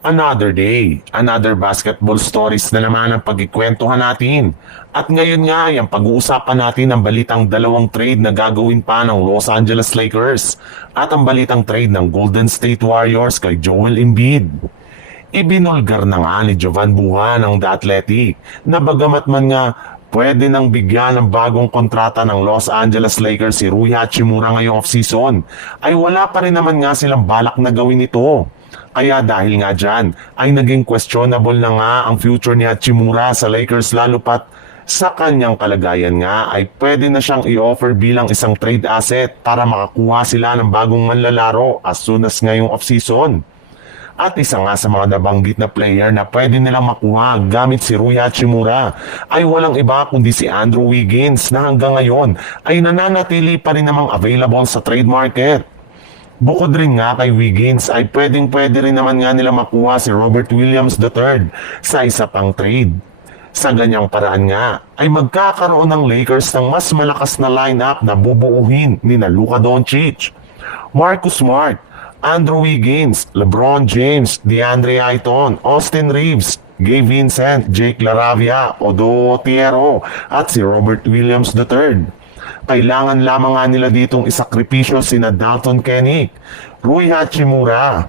Another day, another basketball stories na naman ang pagkikwentuhan natin. At ngayon nga ay ang pag-uusapan natin ang balitang dalawang trade na gagawin pa ng Los Angeles Lakers at ang balitang trade ng Golden State Warriors kay Joel Embiid. Ibinulgar na nga ni Jovan Buha ng The Athletic na bagamat man nga pwede nang bigyan ng bagong kontrata ng Los Angeles Lakers si Rui Hachimura ngayong offseason, ay wala pa rin naman nga silang balak na gawin ito. Kaya dahil nga dyan, ay naging questionable na nga ang future ni Hachimura sa Lakers lalo pat sa kanyang kalagayan nga ay pwede na siyang i-offer bilang isang trade asset para makakuha sila ng bagong manlalaro as soon as ngayong offseason. At isa nga sa mga nabanggit na player na pwede nilang makuha gamit si Rui Hachimura ay walang iba kundi si Andrew Wiggins na hanggang ngayon ay nananatili pa rin namang available sa trade market. Bukod rin nga kay Wiggins ay pwede rin naman nga nila makuha si Robert Williams III sa isa pang trade. Sa ganyang paraan nga ay magkakaroon ng Lakers ng mas malakas na lineup na bubuuhin ni Luka Doncic, Marcus Smart, Andrew Wiggins, LeBron James, DeAndre Ayton, Austin Reeves, Gabe Vincent, Jake LaRavia, Odo Otero at si Robert Williams III. Kailangan lamang nga nila ditong isakripisyo sina Dalton Kennick, Rui Hachimura,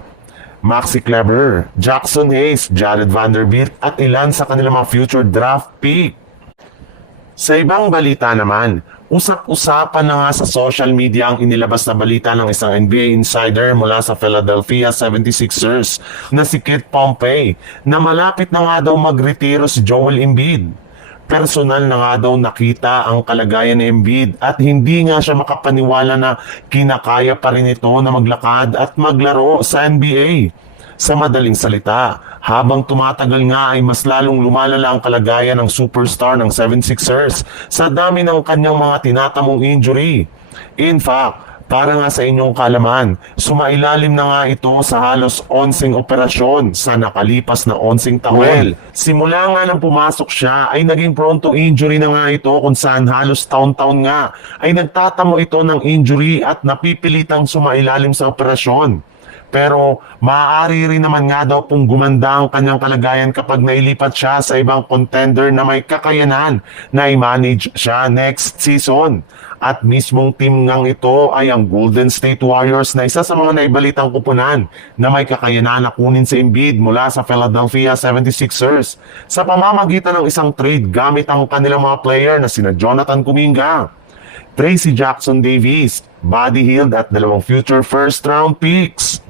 Maxi Kleber, Jackson Hayes, Jared Vanderbilt at ilan sa kanilang mga future draft pick. Sa ibang balita naman, usap-usapan na nga sa social media ang inilabas na balita ng isang NBA insider mula sa Philadelphia 76ers na si Kit Pompey na malapit na nga daw magretiro si Joel Embiid. Personal na nga daw nakita ang kalagayan ni Embiid at hindi nga siya makapaniwala na kinakaya pa rin ito na maglakad at maglaro sa NBA. Sa madaling salita, habang tumatagal nga ay mas lalong lumalala ang kalagayan ng superstar ng 76ers sa dami ng kanyang mga tinatamong injury. In fact, para nga sa inyong kalaman, sumailalim na nga ito sa halos 11 operasyon sa nakalipas na 11 taon. Simula nga nang pumasok siya ay naging prone to injury na nga ito kung saan halos taon-taon nga ay nagtatamo ito ng injury at napipilitang sumailalim sa operasyon. Pero maaari rin naman nga daw pong gumanda ang kanyang kalagayan kapag nailipat siya sa ibang contender na may kakayanan na i-manage siya next season. At mismong team ngang ito ay ang Golden State Warriors na isa sa mga naibalitang kupunan na may kakayanan na kunin si Embiid mula sa Philadelphia 76ers sa pamamagitan ng isang trade gamit ang kanilang mga player na sina Jonathan Kuminga, Tracy Jackson Davis, Buddy Hield at dalawang future first round picks.